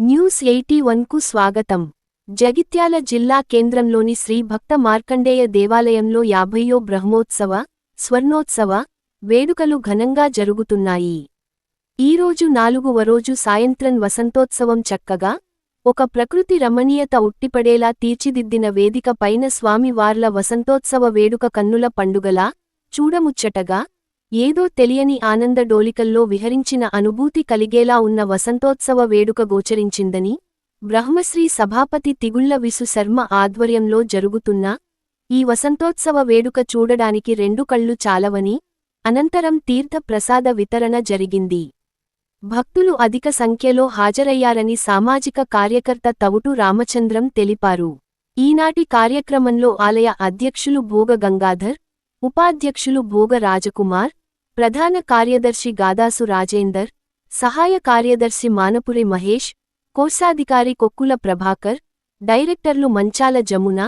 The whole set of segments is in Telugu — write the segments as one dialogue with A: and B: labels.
A: న్యూస్ ఎయిటీ వన్కు స్వాగతం. జగిత్యాల జిల్లా కేంద్రంలోని శ్రీ భక్త మార్కండేయ దేవాలయంలో యాభయో బ్రహ్మోత్సవ స్వర్ణోత్సవ వేడుకలు ఘనంగా జరుగుతున్నాయి. ఈరోజు నాలుగువ రోజు సాయంత్రం వసంతోత్సవం చక్కగా ఒక ప్రకృతి రమణీయత ఉట్టిపడేలా తీర్చిదిద్దిన వేదిక పైన స్వామివార్ల వసంతోత్సవ వేడుక కన్నుల పండుగలా చూడముచ్చటగా ఏదో తెలియని ఆనంద డోలికల్లో విహరించిన అనుభూతి కలిగేలా ఉన్న వసంతోత్సవ వేడుక గోచరించిందని బ్రహ్మశ్రీ సభాపతి తిగుళ్ళ విసు శర్మ ఆధ్వర్యంలో జరుగుతున్న ఈ వసంతోత్సవ వేడుక చూడడానికి రెండు కళ్ళు చాలవని అనంతరం తీర్థ ప్రసాద వితరణ జరిగింది. భక్తులు అధిక సంఖ్యలో హాజరయ్యారని సామాజిక కార్యకర్త తవుటు రామచంద్రం తెలిపారు. ఈనాటి కార్యక్రమంలో ఆలయ అధ్యక్షులు భోగ గంగాధర్ ఉపాధ్యక్షులు భోగ రాజకుమార్ ప్రధాన కార్యదర్శి గాదాసు రాజేందర్ సహాయ కార్యదర్శి మానపురి మహేష్ కోశాధికారి కొక్కుల ప్రభాకర్ డైరెక్టర్లు మంచాల జమున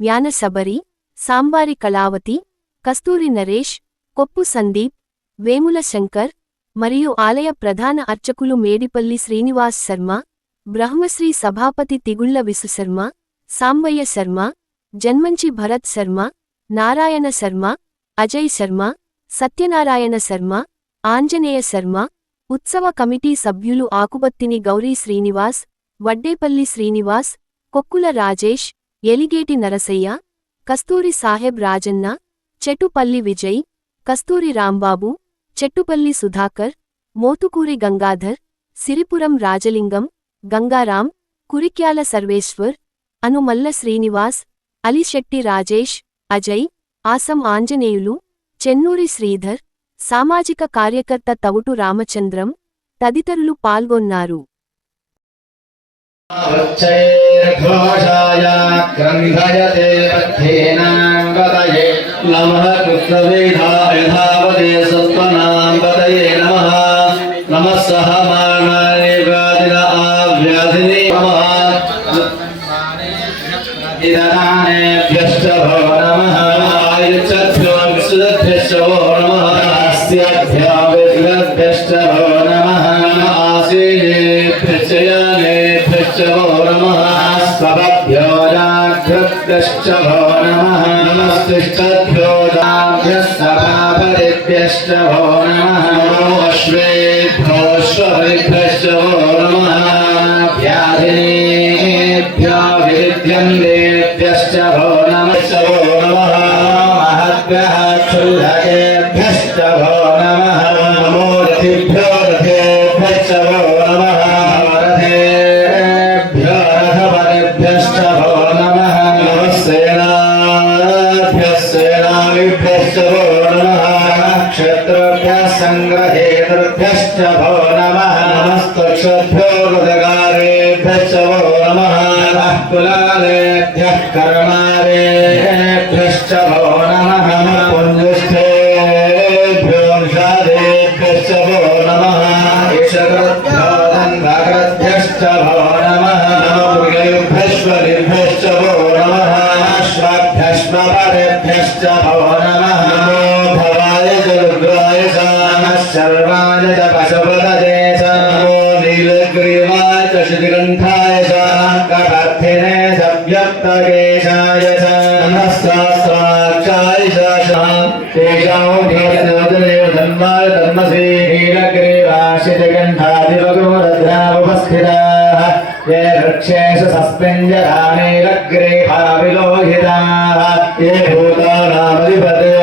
A: వ్యానసబరి సాంబారి కళావతి కస్తూరి నరేష్ కొప్పు సందీప్ వేముల శంకర్ మరియు ఆలయ ప్రధాన అర్చకులు మేడిపల్లి శ్రీనివాస్ శర్మ బ్రహ్మశ్రీ సభాపతి తిగుళ్ళ విసుశర్మ సాంబయ్య శర్మ జన్మంచి భరత్ శర్మ నారాయణ శర్మ అజయ్ శర్మ సత్యనారాయణ శర్మ ఆంజనేయ శర్మ ఉత్సవ కమిటీ సభ్యులు ఆకుబత్తిని గౌరీ శ్రీనివాస్ వడ్డేపల్లి శ్రీనివాస్ కొక్కుల రాజేష్ ఎలిగేటి నరసయ్య కస్తూరి సాహెబ్ రాజన్న చెట్టుపల్లి విజయ్ కస్తూరి రాంబాబు చెట్టుపల్లి సుధాకర్ మోతుకూరి గంగాధర్ సిరిపురం రాజలింగం గంగారాం కురిక్యాల సర్వేశ్వర్ అనుమల్ల శ్రీనివాస్ అలిశెట్టి రాజేష్ అజయ్ ఆసం ఆంజనేయులు చెన్నూరి శ్రీధర్ సామాజిక కార్యకర్త తవుటు రామచంద్రం తదితరులు పాల్గొన్నారు.
B: నమః नमस्तिष्ठभ्यो जाभ्यः सभापरिभ्यश्च भो दन्धकृभ्यश्च भो नमः नमोभ्यश्वरिभ्यश्च भो नमः अश्वभ्यश्वपरेभ्यश्च भो नमः तस्मिन् जरानेरग्रे भाविलोहिताः ये भूतानामधिपतयो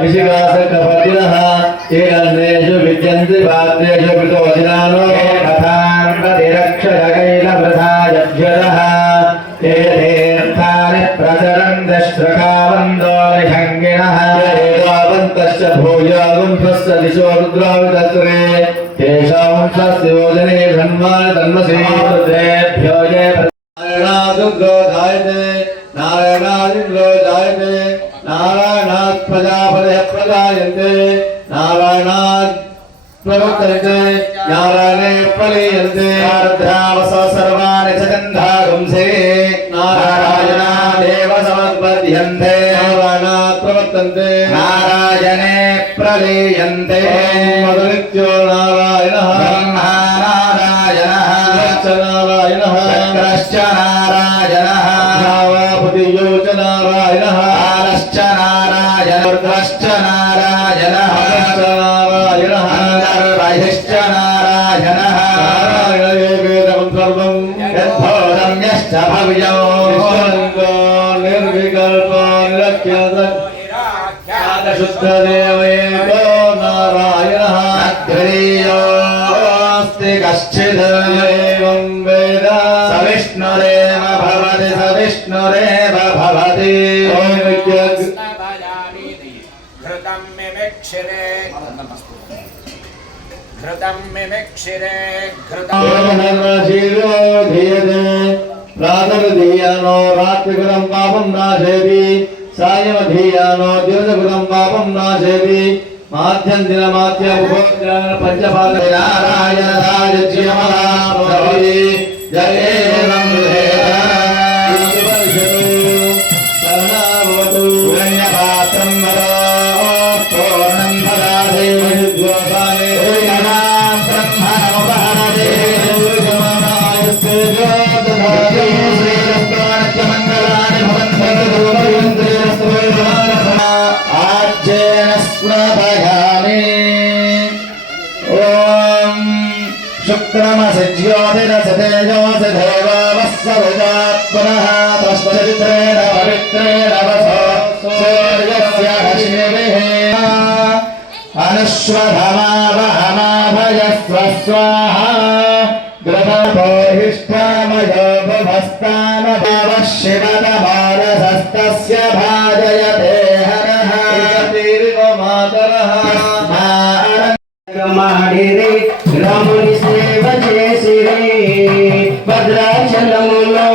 B: विशिवासकपतिनः ये अन्येषु विद्यन्ति पात्रेषु कृतोचिनानो कथान्पतिरक्षरकैलवृथायभ्यरः ये तीर्थानि प्रचरन्ति श्रकावन्दो एतावन्तश्च भूयागुम्फश्च दिशो रुद्राविदस्रे तेषां सस्योजने धन्वानि तन्मसे प्रवर्तन्ते नारायणे फलीयन्ते आर्द्रावस सर्वाणि च गन्धागुंसे नारायणादेव समद्बध्यन्ते नारायणात् प्रवर्तन्ते नारायणे प्रलीयन्ते
C: शुद्धदेवैको नारायणः अद्वितीयोऽस्ति कश्चित् एवं वेद स विष्णुरेव भवति स विष्णुरेव भवति ॐ विद्युत्
B: कृष्णभयामीति घृतं मिमिक्षिरे घृतं मिमिक्षिरे घृतं
C: ప్రాతర్ధీయానో రాత్రిగురం పాపం నాశేది సాయమధీయానో దివసగురం పాపం నాశేది మాధ్యం దిన మాధ్య ఉపోద్యాన పంచపాద నారాయణ రాజ జయమలా జయే శుక్రమసిజ్యోతిరసతేజోసి దేవావస్సవిజాత్ పునః తస్మచిత్రేణ పవిత్రేణ వసో సూర్యస్య రశ్మిభిः
D: భద్రాచలములో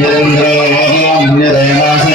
B: निरञ्जय निरयमासि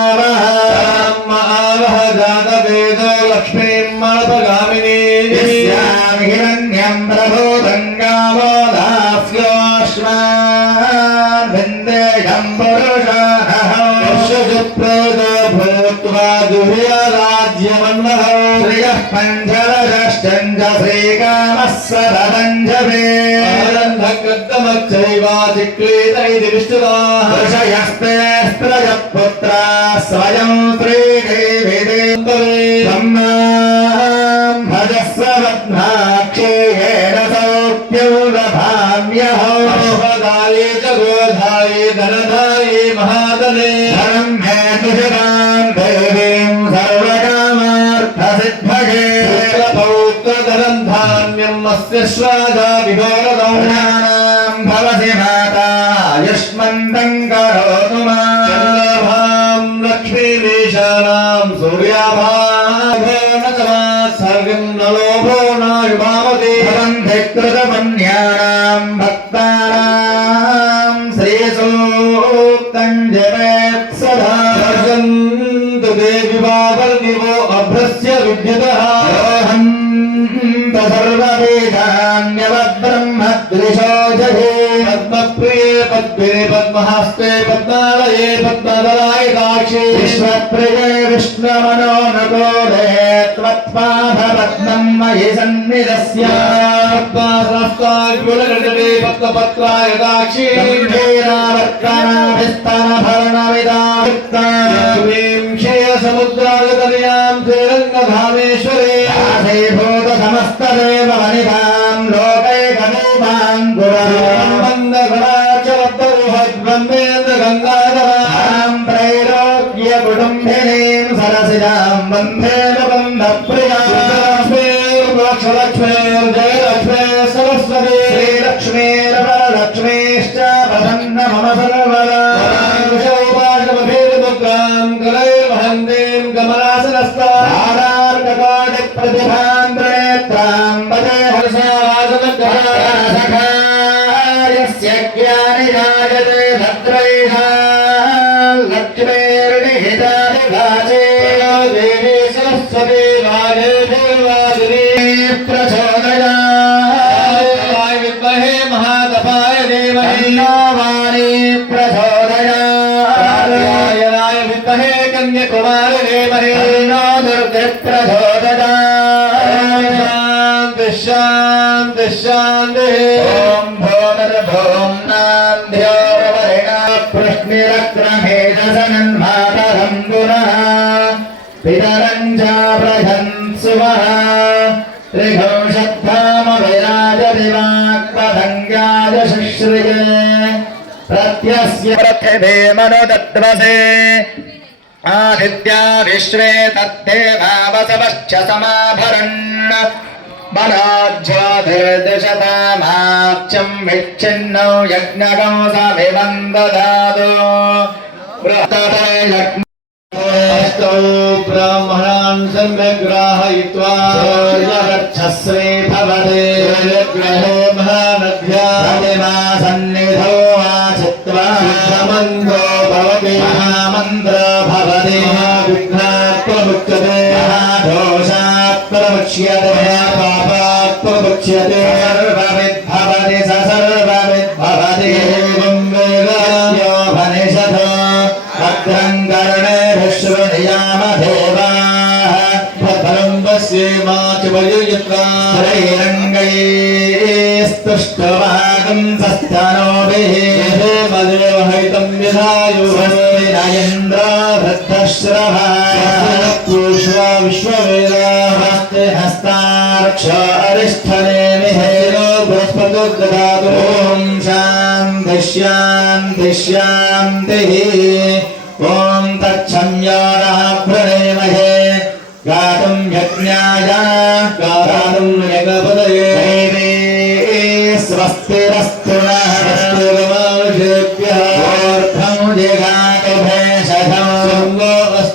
B: శ్రీకాళభద్రంగ శ్రీకాళః
C: సరదంజవే ైవాచిక్లీతైతి విష్ణువాహ ఋషయస్తేస్త్రయపుత్రా స్వయం
B: శ్రీ धान्यम् अस्य पद्मदलाय दाक्षे
C: विश्वप्रिये विष्णुमनोनुकूले त्वत्पादपद्मं मयि सन्निधस्य
B: पद्मासनस्ताग्युलघटने पद्मपत्राय
C: Krishna प्रजनन्मातरम् पुनः पितरम् च प्रजन् सुवः। त्रिघोषद्धामविराजति वाक्पदङ्गाय शुश्रिये प्रत्यस्य पृथिवे मनुदद्वसे आदित्या विश्वे तद्देवावसवश्च समाभरन्। मनाज्योतिर्दशतामाच्यम् विच्छिन्नौ यज्ञगौ समिवम् ददातु। यज्ञ
B: अष्टौ ब्राह्मणान् सम्यग्राहयित्वा
C: सूर्यवर्चस्वे भवते
B: ग्रहे महानद्या
C: प्रतिमा सन्निधौ आचित्वा
B: मन्दो भवति
C: महामन्त्र भवति
B: महाविघ्नात् प्रमुच्यते
C: महादोषात् सस्तनोभिः
B: देवदेव हरितं विधायुः
C: स्वस्ति न इन्द्रो पूष्वा विश्ववेदास्ते हस्तारक्ष अरिष्ठनेमिहेनो बृहस्पतो ददातु ॐ शान्ति शान्ति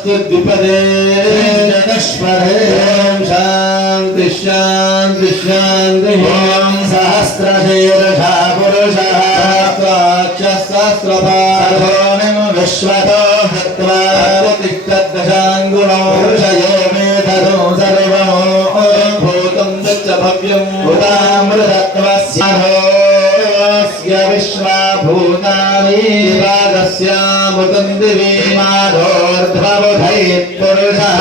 C: ప్రత్యుద్విపదే జగశ్వరే ఓం శాంతి శాంతి శాంతి ఓం విశ్వతో హత్వా తిష్టదశాంగుణో ఋషయో वागस्यामृतं दिवि माधोर्ध्वबुधैः पुरुषः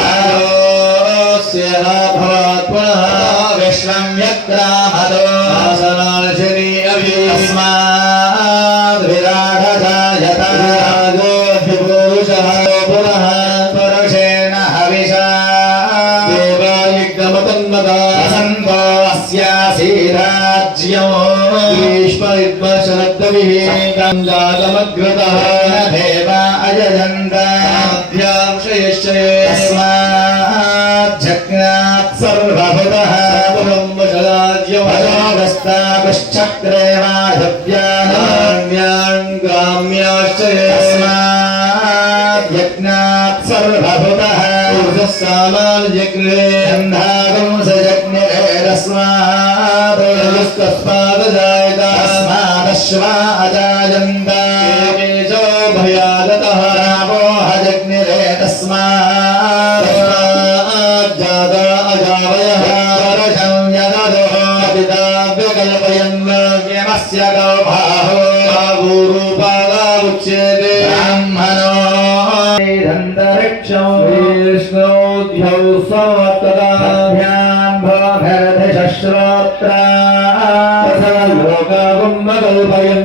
C: भवत् पुनः विश्वं यक्रामतो आसनाशनी अभि अस्माद् विराटजायत पुरुषः पुनः पुरुषेण हविषा देवायज्ञमतन्मदा वसन्तो अस्यासीराज्यो ग्रीष्मविद्वशरद्भिः गङ्गागमग्रतः देवा अजजन्ताभ्यांशयश्चये तस्माज्जज्ञात् सर्वभुतः पुरम्बशराज्यमजागस्तापश्चक्रे माधव्यान्यान् ग्राम्याश्चये तस्माज्जज्ञात् सर्वभुतः ऊर्जस्सामान्यग्रे गन्धागंसजज्ञेरस्मात् तस्मादजायत तस्मादश्वा अजायन्त केशो भयागतः रामो हजग्निरे तस्मात् जाता अजावयः परशं यददो पिता व्यकल्पयन् व्यमस्य गौभाहो बाहुरूपादामुच्यते ब्राह्मणो निरन्तरिक्षौ विष्णोद्यौ समत्तदाभ्यां भोभरधिश्रोत्रा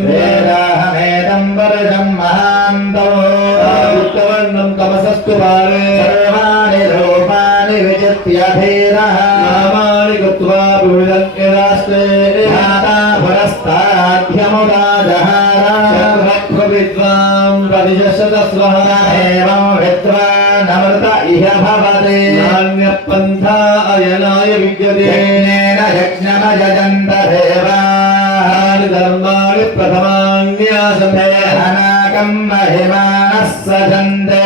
C: वेदाहमेदं परशं महान्तौ उत्तवर्णं तमसस्तु पारे। सर्वाणि रूपाणि विचित्य धीरः नामानि कृत्वा विविधन्यदास्ते धाता पुरस्ताभ्यमुदा जहारा प्रतिशतस्वः एवं विद्वानमृत इह भवति। नान्यपन्था अयनाय विद्यते। यज्ञेन अनाकं महिमानः सजन्ते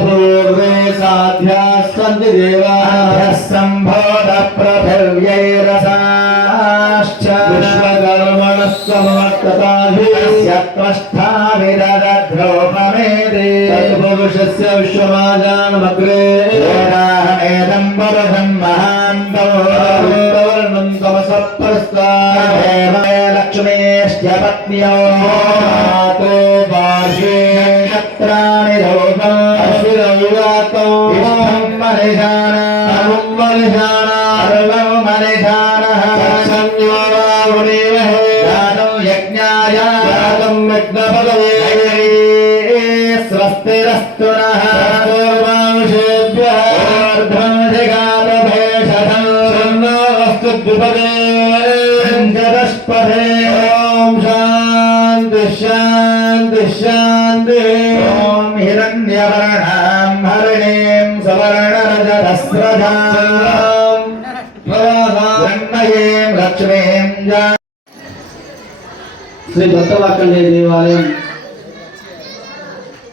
C: पूर्वे साध्याः सन्ति देवाः सम्भोध प्रभिर्यैरसाश्च विश्वकर्मणः समवर्तताभिस्य त्वष्टा विदधद्रोपमेति तत्पुरुषस्य विश्वमाजानमग्रे वेदाहमेदं पुरुषं महान्तवर्णं तमसः प्रस्तादेव लक्ष्मीश्च पत्न्यो हिरण्यवर्णां हरिणीं सवर्णरजतस्रजां ब्रह्मयीं लक्ष्मीं जा
E: శ్రీ భక్తవాకండే దేవాలయం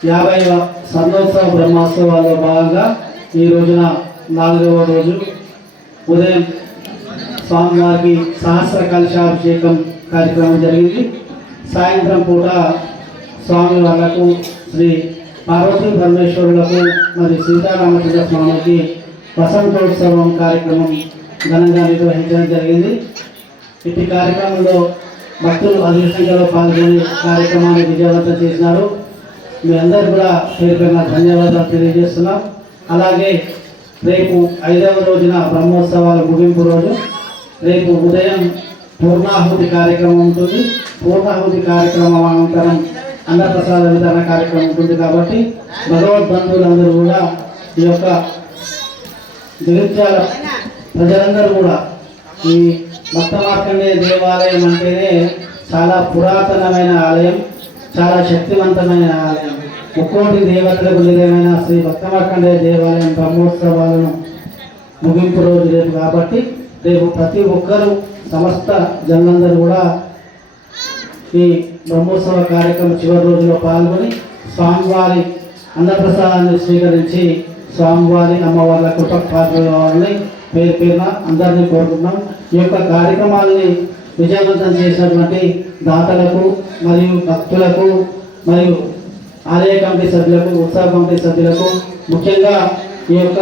E: యాభైవ సంవత్సర బ్రహ్మోత్సవాల్లో భాగంగా ఈ రోజున నాలుగవ రోజు ఉదయం స్వామివారికి సహస్ర కలశాభిషేకం కార్యక్రమం జరిగింది సాయంత్రం పూట స్వామి వాళ్లకు శ్రీ పార్వతీ పరమేశ్వరులకు మరి సీతారామచంద్ర స్వామికి వసంతోత్సవం కార్యక్రమం ఘనంగా నిర్వహించడం జరిగింది. ఇటు కార్యక్రమంలో భక్తులు అధిక సంఖ్యలో పాల్గొని కార్యక్రమాన్ని విజయవంతం చేసినారు. మీ అందరు కూడా పేరు పేరున ధన్యవాదాలు తెలియజేస్తున్నాం. అలాగే రేపు ఐదవ రోజున బ్రహ్మోత్సవాల ముగింపు రోజు రేపు ఉదయం పూర్ణాహుతి కార్యక్రమం ఉంటుంది. పూర్ణాహుతి కార్యక్రమం అనంతరం అన్నప్రసాద విధాన కార్యక్రమం ఉంటుంది కాబట్టి భగవద్బంధువులందరూ కూడా ఈ యొక్క జగిత్యాల ప్రజలందరూ కూడా ఈ భక్త మార్కండేయ దేవాలయం అంటేనే చాలా పురాతనమైన ఆలయం చాలా శక్తివంతమైన ఆలయం. ముక్కోటి దేవతలకు నిలయమైన శ్రీ భక్త మార్కండేయ దేవాలయం బ్రహ్మోత్సవాలను ముగింపు రోజు రేపు కాబట్టి రేపు ప్రతి ఒక్కరూ సమస్త జనులందరూ కూడా ఈ బ్రహ్మోత్సవ కార్యక్రమం చివరి రోజులో పాల్గొని స్వామివారి అన్నప్రసాదాన్ని స్వీకరించి స్వామివారి అమ్మవార్ల కృప పాత్రలు కావాలని పేరు పేరున అందరినీ కోరుకుంటున్నాం. ఈ యొక్క కార్యక్రమాల్ని విజయవంతం చేసినటువంటి దాతలకు మరియు భక్తులకు మరియు ఆలయ కమిటీ సభ్యులకు ఉత్సవ కమిటీ సభ్యులకు ముఖ్యంగా ఈ యొక్క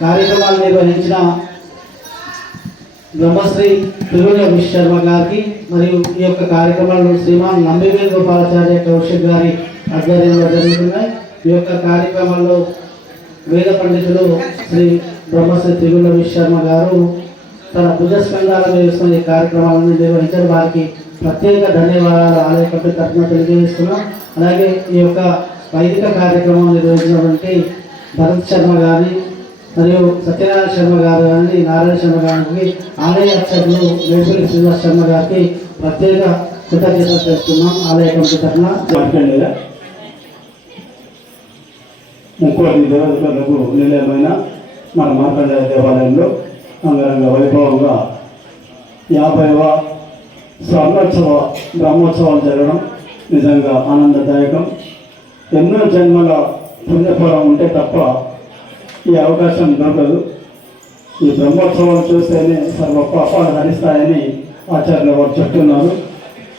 E: కార్యక్రమాలు నిర్వహించిన బ్రహ్మశ్రీ తిరుమల శర్మ గారికి మరియు ఈ యొక్క కార్యక్రమాలను శ్రీమాన్ నంబివేల్ గోపాలాచార్య కౌశిక్ గారి ఆధ్వర్యంలో జరుగుతున్నాయి. ఈ యొక్క కార్యక్రమంలో వేద పండితులు శ్రీ బ్రహ్మశ్రీ తిరుమల శర్మ గారు తన భుజస్కంధాల వేస్తున్న ఈ కార్యక్రమాలను నిర్వహించారు. వారికి ప్రత్యేక ధన్యవాదాలు. ఆలయ కమిటీ తరఫున తెలియజేస్తున్నాం. అలాగే ఈ యొక్క వైదిక కార్యక్రమం నిర్వహించినటువంటి భరత్ శర్మ గారిని మరియు సత్యనారాయణ శర్మ గారు కానీ నారాయణ శర్మ గారికి ఆలయ అర్చకులు వేపల్లి శ్రీనివాస్ శర్మ గారికి ప్రత్యేక కృతజ్ఞతలు చేస్తున్నాం ఆలయ కమిటీ తరఫున.
F: మార్కండేయ ముక్కోటి దేవతలకు నిలయమైన మన మార్కండేయ దేవాలయంలో అంగరంగ వైభవంగా యాభైవ స్వర్ణోత్సవ బ్రహ్మోత్సవాలు జరగడం నిజంగా ఆనందదాయకం. ఎన్నో జన్మల పుణ్యఫలం ఉంటే తప్ప ఈ అవకాశం దొరకదు. ఈ బ్రహ్మోత్సవాలు చూస్తేనే సర్వ పాపాలు హరిస్తాయని ఆచార్యులు వారు చెప్తున్నారు.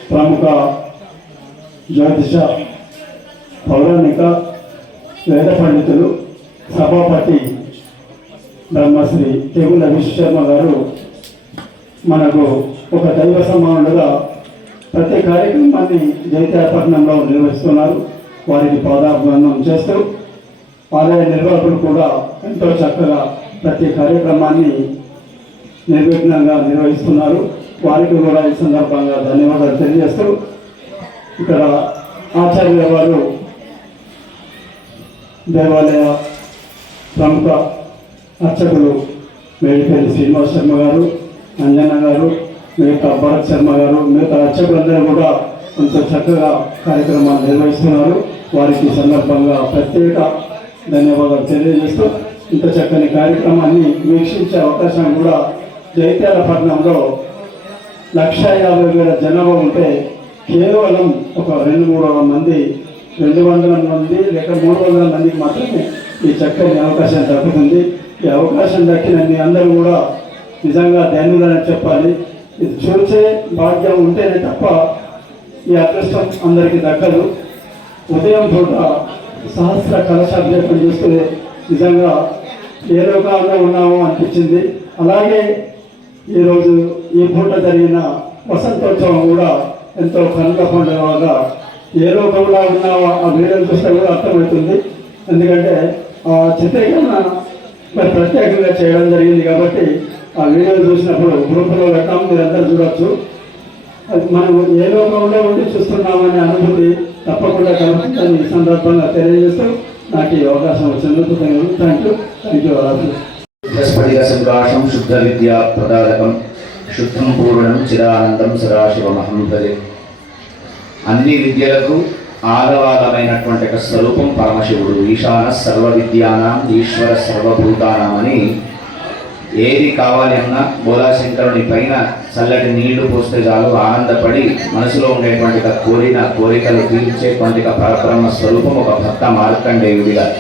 F: ప్రముఖ జ్యోతిష పౌరాణిక వేద పండితులు సభాపతి బ్రహ్మశ్రీ తెగుల విశ్వశర్మ గారు మనకు ఒక దైవ సమానుడుగా ప్రతి కార్యక్రమాన్ని జైతాపట్నంలో నిర్వహిస్తున్నారు. వారికి పాదాభివందనం చేస్తూ ఆలయ నిర్వాహకులు కూడా ఎంతో చక్కగా ప్రతి కార్యక్రమాన్ని నిర్విఘ్నంగా నిర్వహిస్తున్నారు. వారికి కూడా ఈ సందర్భంగా ధన్యవాదాలు తెలియజేస్తూ ఇక్కడ ఆచార్య వారు దేవాలయ ప్రముఖ అర్చకులు మేడిపల్లి శ్రీనివాస్ శర్మ గారు అంజన గారు మిగతా భరత్ శర్మ గారు మిగతా అర్చకులందరూ కూడా ఎంతో చక్కగా కార్యక్రమాలు నిర్వహిస్తున్నారు. వారికి సందర్భంగా ప్రత్యేక ధన్యవాదాలు తెలియజేస్తూ ఇంత చక్కని కార్యక్రమాన్ని వీక్షించే అవకాశం కూడా జైత్యాల పట్టణంలో లక్ష యాభై వేల జనాభా ఉంటే కేవలం ఒక రెండు మూడు వందల మంది రెండు వందల మంది లేక మూడు వందల మందికి మాత్రమే ఈ చక్కని అవకాశం దక్కుతుంది. ఈ అవకాశం దక్కిన మీ అందరూ కూడా నిజంగా ధన్యులని చెప్పాలి. ఇది చూసే భాగ్యం ఉంటేనే తప్ప ఈ అదృష్టం అందరికీ దక్కదు. ఉదయం పూట సహస్ర కలశాభిషేకం చూస్తే నిజంగా ఏ లోకాల్లో ఉన్నామో అనిపించింది. అలాగే ఈరోజు ఈ పూట జరిగిన వసంతోత్సవం కూడా ఎంతో కనుక పండుగగా ఏ లోకంలో ఉన్నావా ఆ వీడియోలు చూస్తే కూడా అర్థమవుతుంది. ఎందుకంటే ఆ చిత్రీకరణ మరి ప్రత్యేకంగా చేయడం జరిగింది కాబట్టి ఆ వీడియోలు చూసినప్పుడు గ్రూపులో పెట్టాం మీరందరూ చూడొచ్చు. అది మనం ఏ లోకంలో ఉండి చూస్తున్నామనే అనుభూతి తప్పకుండా కలుగుతుందని ఈ సందర్భంగా తెలియజేస్తూ నాకు ఈ అవకాశం వచ్చినందుకు థ్యాంక్ యూ. Thank you. అలాగే
G: శుద్ధ విద్యా ప్రదాయకం శుద్ధం పూర్ణం చిదానందం సదాశివమహం భజే. అన్ని విద్యలకు ఆదవాదమైనటువంటి ఒక స్వరూపం పరమశివుడు. ఈశాన సర్వ విద్యానాం ఈశ్వర సర్వభూతానాం అని ఏది కావాలి అన్నా బోలాశంకరుని పైన చల్లటి నీళ్ళు పోస్తే చాలు ఆనందపడి మనసులో ఉండేటువంటి కోరిన కోరికలు తీర్చేటువంటి పరబ్రహ్మ స్వరూపం ఒక భక్త మార్కండేయుడిగా.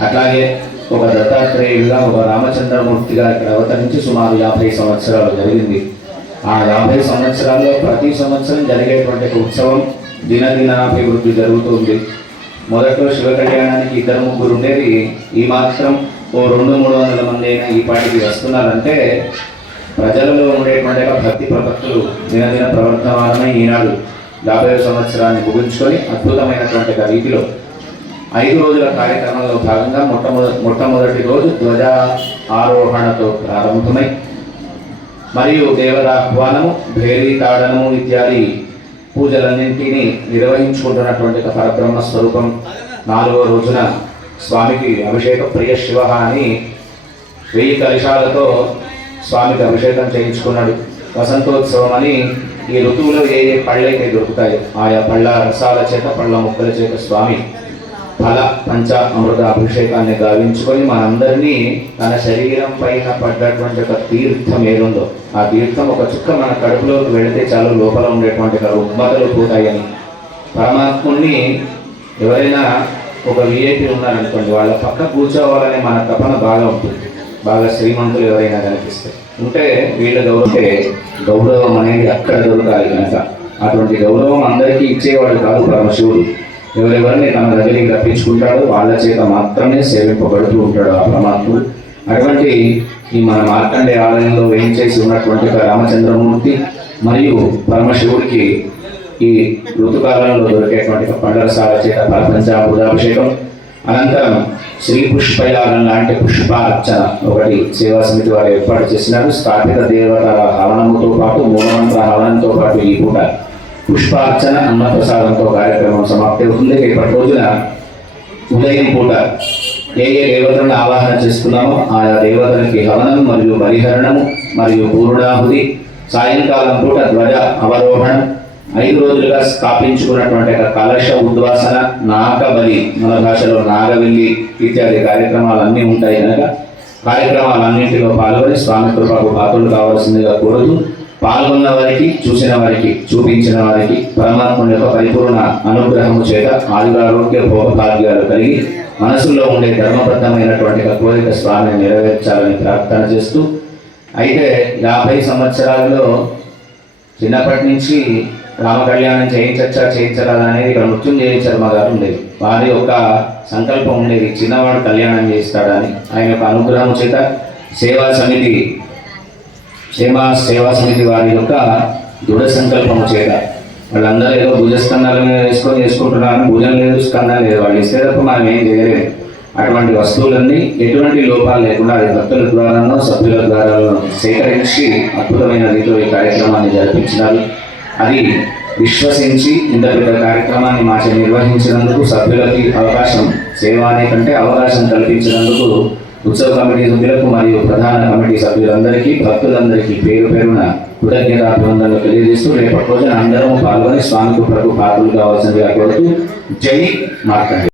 G: అట్లాగే ఒక దత్తాత్రేయుడిగా ఒక రామచంద్రమూర్తిగా ఇక్కడ అవతరించి సుమారు యాభై సంవత్సరాలు జరిగింది. ఆ యాభై సంవత్సరాల్లో ప్రతి సంవత్సరం జరిగేటువంటి ఉత్సవం దినదినాభివృద్ధి జరుగుతుంది. మొదట్లో శివ కళ్యాణానికి ఇద్దరు ముగ్గురు ఉండేది. ఈ మాత్రం ఓ రెండు మూడు వందల మంది అయినా ఈ పాటికి వస్తున్నారంటే ప్రజలలో ఉండేటువంటి భక్తి ప్రపత్తులు దినదిన ప్రవర్తమానమై ఈనాడు యాభై సంవత్సరాన్ని ముగించుకొని అద్భుతమైనటువంటి రీతిలో ఐదు రోజుల కార్యక్రమంలో భాగంగా మొట్టమొదటి మొట్టమొదటి రోజు ధ్వజ ఆరోహణతో ప్రారంభమై మరియు దేవరాహ్వానము భేరీ తాడనము ఇత్యాది పూజలన్నింటినీ నిర్వహించుకుంటున్నటువంటి పరబ్రహ్మ స్వరూపం నాలుగో రోజున స్వామికి అభిషేక ప్రియ శివ అని వెయ్యి కలశాలతో స్వామికి అభిషేకం చేయించుకున్నాడు. వసంతోత్సవం అని ఈ ఋతువులో ఏ ఏ పళ్ళైతే దొరుకుతాయో ఆయా పళ్ళ రసాల చేత పళ్ళ మొక్కల చేత స్వామి ఫల పంచ అమృత అభిషేకాన్ని గావించుకొని మనందరినీ తన శరీరం పైన పడ్డటువంటి ఒక తీర్థం ఏదుందో ఆ తీర్థం ఒక చుక్క మన కడుపులోకి వెళితే చాలు లోపల ఉండేటువంటి ఒక ఉమ్మతలు పోతాయని. పరమాత్ముణ్ణి ఎవరైనా ఒక విఐపి ఉన్నారనుకోండి వాళ్ళ పక్క కూర్చోవాలనే మన తపన బాగా ఉంటుంది. బాగా శ్రీమంతులు ఎవరైనా కనిపిస్తే. ఉంటే వీళ్ళ గౌరవే గౌరవం అనేది అక్కడ దొరకాలి కనుక. అటువంటి గౌరవం అందరికీ ఇచ్చేవాడు కాదు పరమశివుడు. ఎవరెవరిని తన దగ్గరికి రప్పించుకుంటాడో వాళ్ళ చేత మాత్రమే సేవింపబడుతూ ఉంటాడు ఆ పరమాత్ముడు. అటువంటి ఈ మన మార్కండే ఆలయంలో వేయించేసి ఉన్నటువంటి ఒక రామచంద్రమూర్తి మరియు పరమశివుడికి ఈ ఋతుకాలంలో దొరికేటువంటి ఒక సార చేత పరపంచాభిషేకం అనంతరం శ్రీ పుష్పయాగం లాంటి పుష్పార్చన ఒకటి సేవా సమితి వారు ఏర్పాటు చేసినారు. స్థాపిత దేవతల హవనముతో పాటు మూలమంత్ర హవనంతో పాటు ఈ పూట పుష్పార్చన అన్నప్రసాదంతో కార్యక్రమం సమాప్తి అవుతుంది. రేపటి రోజున ఉదయం పూట ఏ ఏ దేవతలను ఆవాహన చేసుకున్నామో ఆయా దేవతలకి హవనం మరియు పరిహరణము మరియు పూర్ణాహుతి సాయంకాలం పూట ధ్వజ అవరోహణం ఐదు రోజులుగా స్థాపించుకున్నటువంటి కలశ ఉద్వాసన నాగబలి మన భాషలో నాగవెల్లి ఇత్యాది కార్యక్రమాలు అన్నీ ఉంటాయి కనుక కార్యక్రమాలన్నింటిలో పాల్గొని స్వామి కృపకు పాత్రలు కావాల్సిందిగా కోరుతూ పాల్గొన్న వారికి చూసిన వారికి చూపించిన వారికి పరమాత్మ యొక్క పరిపూర్ణ అనుగ్రహము చేత ఆయురారోగ్య భోగభాగ్యాలు కలిగి మనసులో ఉండే ధర్మబద్ధమైనటువంటి కోరిక స్వామిని నెరవేర్చాలని ప్రార్థన చేస్తూ అయితే యాభై సంవత్సరాలలో చిన్నప్పటి నుంచి రామ కళ్యాణం చేయించచ్చా చేయించరాదా అనేది ఇక్కడ మృత్యుంజయ శర్మ గారు ఉండేది. వారి యొక్క సంకల్పం ఉండేది. చిన్నవాడు కళ్యాణం చేస్తాడని ఆయన యొక్క అనుగ్రహం చేత సేవా సమితి సేవా సేవా సమితి వారి యొక్క దృఢ సంకల్పం చేత వాళ్ళందరూ ఏదో భుజస్కంధాల మీద వేసుకొని చేసుకుంటున్నారు భుజం లేదు స్కందం లేదు. వాళ్ళు ఇస్తే తప్ప మనం ఏం చేయలేదు అటువంటి వస్తువులన్నీ ఎటువంటి లోపాలు లేకుండా అది భక్తుల ద్వారానో సభ్యుల ద్వారా సేకరించి అద్భుతమైన రీతిలో ఈ కార్యక్రమాన్ని జరిపించినారు. అది విశ్వసించి ఇంత పెద్ద కార్యక్రమాన్ని మాచే నిర్వహించినందుకు సభ్యులకి అవకాశం సేవ అనే కంటే అవకాశం కల్పించినందుకు ఉత్సవ కమిటీ సభ్యులకు మరియు ప్రధాన కమిటీ సభ్యులందరికీ భక్తులందరికీ పేరు పేరున కృతజ్ఞతాభివందనలు తెలియజేస్తూ రేపటి రోజున అందరం పాల్గొని స్వామికి ప్రభు పాత్రలు కావాల్సిందిగా కోరుతూ జై మార్కండి